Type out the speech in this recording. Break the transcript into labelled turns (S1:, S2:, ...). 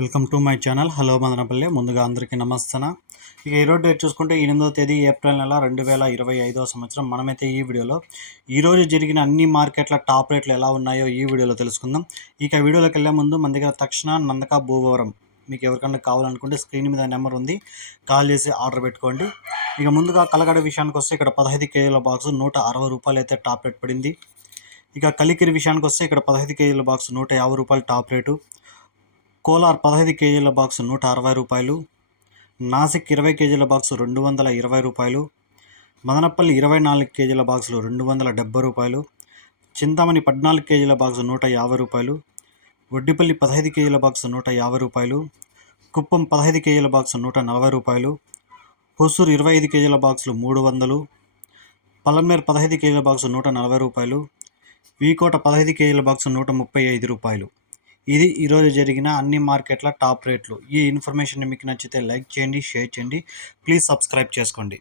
S1: Welcome to my channel. Hello Madanapalle. ముందుగా అందరికీ నమస్తన. ఇక ఈరోజు డేట్ చూసుకుంటే ఎనిమిదో తేదీ ఏప్రిల్ నెల రెండు వేల ఇరవై ఐదో సంవత్సరం. మనమైతే ఈ వీడియోలో ఈరోజు జరిగిన అన్ని మార్కెట్ల టాప్ రేట్లు ఎలా ఉన్నాయో ఈ వీడియోలో తెలుసుకుందాం. ఇక వీడియోలోకి వెళ్ళే ముందు మన దగ్గర తక్షణ నందక భూవరం. మీకు ఎవరికైనా కావాలనుకుంటే స్క్రీన్ మీద నెంబర్ ఉంది. కాల్ చేసి ఆర్డర్ పెట్టుకోండి. ఇక ముందుగా కలగడ విషయానికి వస్తే ఇక్కడ పదహైదు కేజీల బాక్స్ నూట అరవై రూపాయలు అయితే టాప్ రేట్ పడింది. ఇక కలికిరి విషయానికి వస్తే ఇక్కడ పదహైదు కేజీల బాక్స్ నూట యాభై రూపాయలు టాప్ రేటు. కోలార్ పదహైదు కేజీల బాక్స్ నూట అరవై రూపాయలు నాసిక్ ఇరవై కేజీల బాక్స్ రెండు వందల ఇరవై రూపాయలు మదనపల్లి ఇరవై నాలుగు కేజీల బాక్సులు రెండు వందల డెబ్బై రూపాయలు చింతామణి పద్నాలుగు కేజీల బాక్స్ నూట యాభై రూపాయలు వడ్డిపల్లి పదహైదు కేజీల బాక్స్ నూట యాభై రూపాయలు కుప్పం పదహైదు కేజీల బాక్స్ నూట నలభై రూపాయలు హొసూరు ఇరవై ఐదు కేజీల బాక్సులు మూడు వందలు పలమేరు పదహైదు కేజీల బాక్స్ నూట నలభై రూపాయలు వీకోట పదహైదు కేజీల బాక్స్ నూట ముప్పై ఐదు రూపాయలు. ఇది ఈరోజు జరిగిన అన్ని మార్కెట్ల టాప్ రేట్లు. ఈ ఇన్ఫర్మేషన్ మీకు నచ్చితే లైక్ చేయండి షేర్ చేయండి. ప్లీజ్ సబ్స్క్రైబ్ చేసుకోండి.